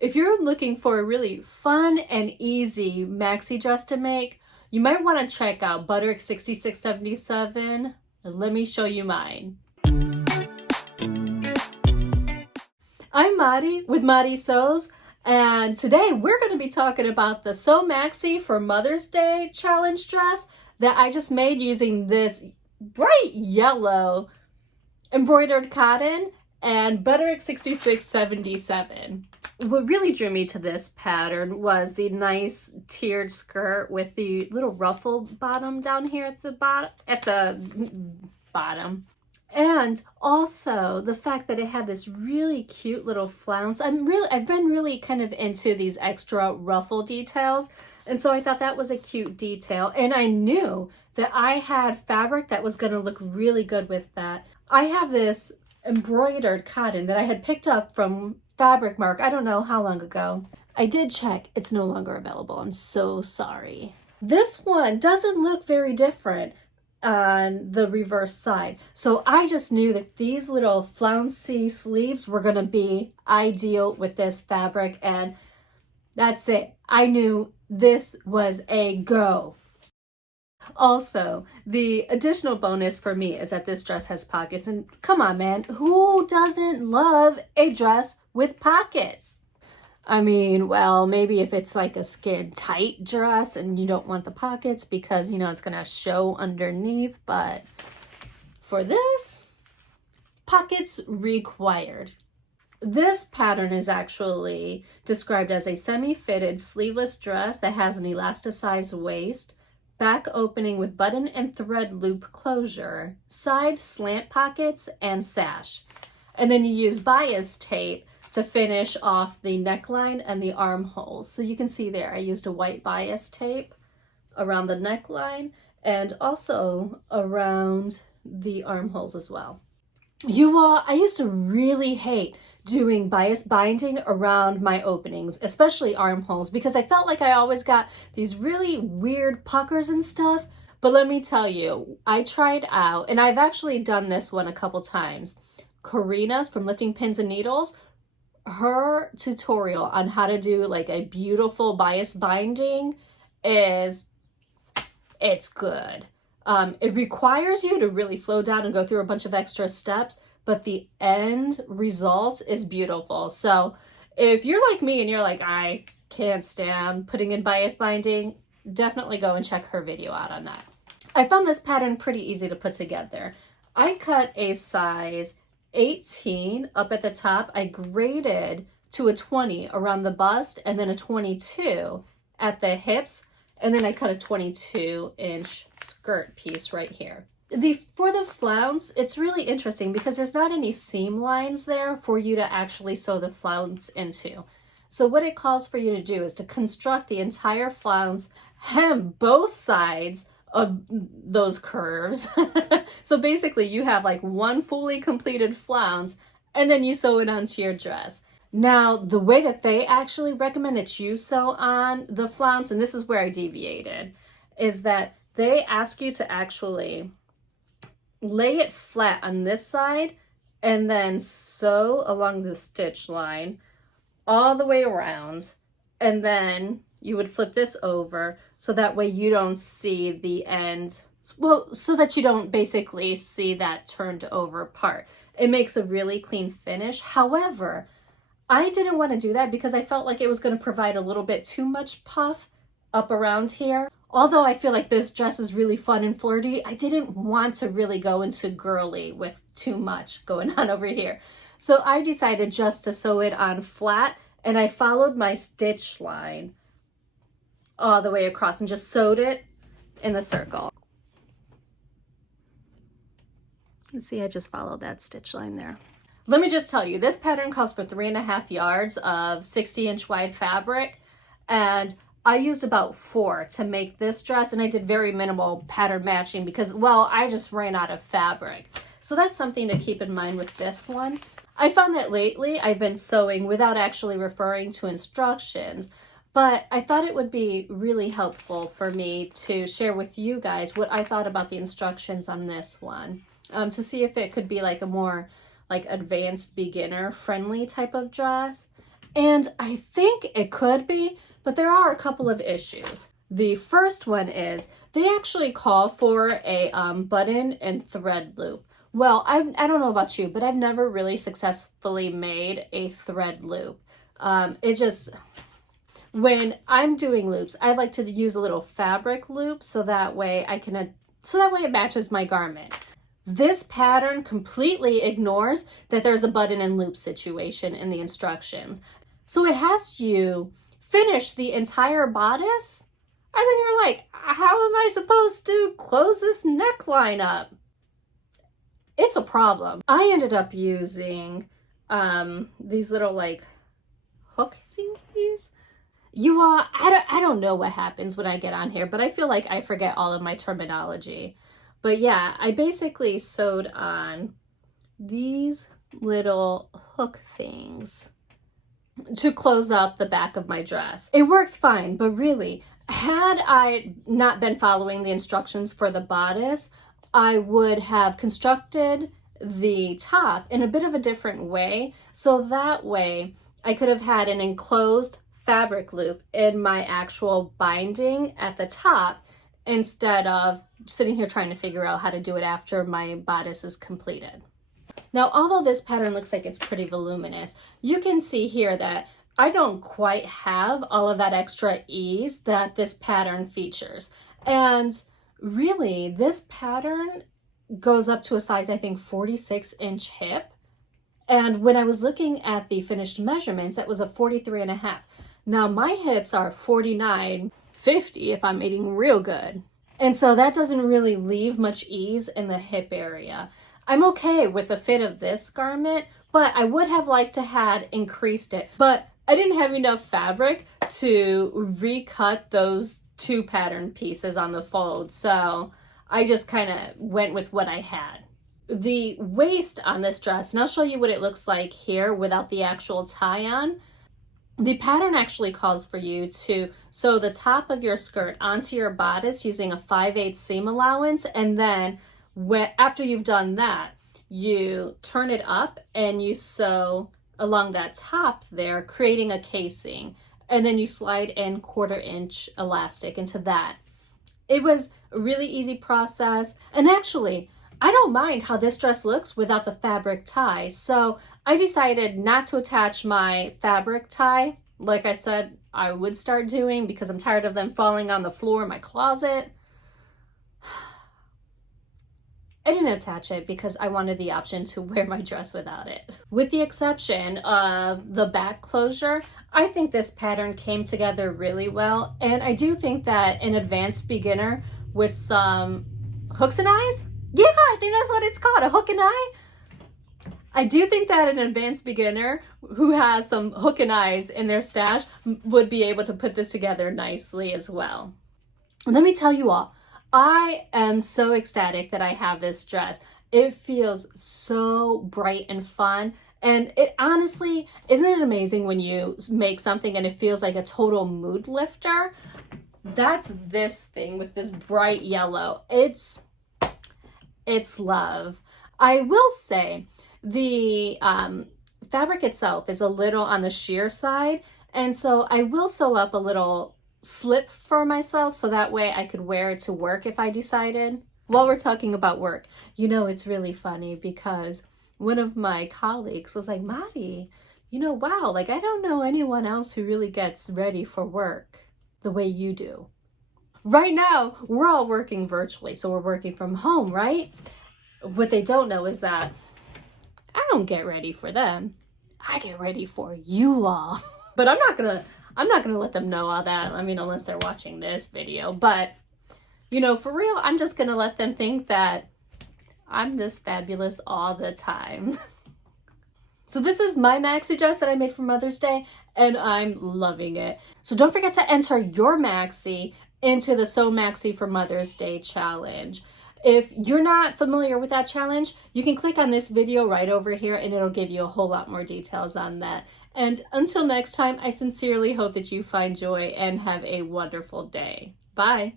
If you're looking for a really fun and easy maxi dress to make, you might want to check out Butterick 6677. Let me show you mine. I'm Madi with Madi Sews, and today we're going to be talking about the Sew Maxi for Mother's Day challenge dress that I just made using this bright yellow embroidered cotton and Butterick 6677. What really drew me to this pattern was the nice tiered skirt with the little ruffle bottom down here at the bottom. And also the fact that it had this really cute little flounce. I've been really kind of into these extra ruffle details. And so I thought that was a cute detail. And I knew that I had fabric that was going to look really good with that. I have this embroidered cotton that I had picked up from Fabric Mark, I don't know how long ago. I did check, it's no longer available. I'm so sorry. This one doesn't look very different on the reverse side. So I just knew that these little flouncy sleeves were gonna be ideal with this fabric, and that's it. I knew this was a go. Also, the additional bonus for me is that this dress has pockets, and come on, man, who doesn't love a dress with pockets? I mean, well, maybe if it's like a skin tight dress and you don't want the pockets because, you know, it's gonna show underneath, but for this, pockets required. This pattern is actually described as a semi-fitted sleeveless dress that has an elasticized waist, back opening with button and thread loop closure, side slant pockets, and sash. And then you use bias tape to finish off the neckline and the armholes. So you can see there, I used a white bias tape around the neckline and also around the armholes as well. You all, I used to really hate doing bias binding around my openings, especially armholes, because I felt like I always got these really weird puckers and stuff. But let me tell you, I tried out, and I've actually done this one a couple times. Karina's from Lifting Pins and Needles, her tutorial on how to do like a beautiful bias binding it's good. It requires you to really slow down and go through a bunch of extra steps, but the end result is beautiful. So if you're like me and you're like, I can't stand putting in bias binding, definitely go and check her video out on that. I found this pattern pretty easy to put together. I cut a size 18 up at the top. I graded to a 20 around the bust and then a 22 at the hips. And then I cut a 22-inch skirt piece right here. For the flounce, it's really interesting because there's not any seam lines there for you to actually sew the flounce into. So what it calls for you to do is to construct the entire flounce, hem both sides of those curves. So basically you have like one fully completed flounce and then you sew it onto your dress. Now, the way that they actually recommend that you sew on the flounce, and this is where I deviated, is that they ask you to actually lay it flat on this side and then sew along the stitch line all the way around, and then you would flip this over so that way you don't see the end, well, so that you don't basically see that turned over part. It makes a really clean finish. However, I didn't want to do that because I felt like it was going to provide a little bit too much puff up around here. Although I feel like this dress is really fun and flirty, I didn't want to really go into girly with too much going on over here. So I decided just to sew it on flat, and I followed my stitch line all the way across and just sewed it in the circle. You see, I just followed that stitch line there. Let me just tell you, this pattern calls for 3.5 yards of 60-inch wide fabric, and I used about 4 to make this dress, and I did very minimal pattern matching because, well, I just ran out of fabric. So that's something to keep in mind with this one. I found that lately I've been sewing without actually referring to instructions, but I thought it would be really helpful for me to share with you guys what I thought about the instructions on this one, to see if it could be like a more like advanced beginner friendly type of dress. And I think it could be, but there are a couple of issues. The first one is they actually call for a button and thread loop. Well, I don't know about you, but I've never really successfully made a thread loop. When I'm doing loops, I like to use a little fabric loop so that way it matches my garment. This pattern completely ignores that there's a button and loop situation in the instructions. So it has you finish the entire bodice, and then you're like, how am I supposed to close this neckline up? It's a problem. I ended up using these little like hook thingies. You all, I don't know what happens when I get on here, but I feel like I forget all of my terminology. But yeah, I basically sewed on these little hook things to close up the back of my dress. It works fine, but really, had I not been following the instructions for the bodice, I would have constructed the top in a bit of a different way. So that way I could have had an enclosed fabric loop in my actual binding at the top instead of sitting here trying to figure out how to do it after my bodice is completed. Now, although this pattern looks like it's pretty voluminous, you can see here that I don't quite have all of that extra ease that this pattern features. And really, this pattern goes up to a size, I think, 46-inch hip. And when I was looking at the finished measurements, that was a 43.5. Now, my hips are 49, 50 if I'm eating real good. And so that doesn't really leave much ease in the hip area. I'm okay with the fit of this garment, but I would have liked to had increased it. But I didn't have enough fabric to recut those two pattern pieces on the fold, so I just kind of went with what I had. The waist on this dress, and I'll show you what it looks like here without the actual tie-on. The pattern actually calls for you to sew the top of your skirt onto your bodice using a 5/8 seam allowance, and then after you've done that, you turn it up and you sew along that top there, creating a casing, and then you slide in 1/4-inch elastic into that. It was a really easy process, and actually, I don't mind how this dress looks without the fabric tie, so I decided not to attach my fabric tie, like I said I would start doing, because I'm tired of them falling on the floor in my closet. I didn't attach it because I wanted the option to wear my dress without it. With the exception of the back closure, I think this pattern came together really well, and I do think that an advanced beginner with some hooks and eyes? Yeah, I think that's what it's called, a hook and eye. I do think that an advanced beginner who has some hook and eyes in their stash would be able to put this together nicely as well. Let me tell you all, I am so ecstatic that I have this dress. It feels so bright and fun. And it honestly, isn't it amazing when you make something and it feels like a total mood lifter? That's this thing with this bright yellow. It's love. I will say the fabric itself is a little on the sheer side, and so I will sew up a little slip for myself so that way I could wear it to work if I decided. While we're talking about work, you know, it's really funny because one of my colleagues was like, Mari, wow, like I don't know anyone else who really gets ready for work the way you do. Right now, we're all working virtually, so we're working from home, right? What they don't know is that I don't get ready for them. I get ready for you all. But I'm not gonna let them know all that. I mean, unless they're watching this video. But, for real, I'm just gonna let them think that I'm this fabulous all the time. So this is my maxi dress that I made for Mother's Day, and I'm loving it. So don't forget to enter your maxi into the Sew Maxi for Mother's Day challenge. If you're not familiar with that challenge, you can click on this video right over here and it'll give you a whole lot more details on that. And until next time, I sincerely hope that you find joy and have a wonderful day. Bye.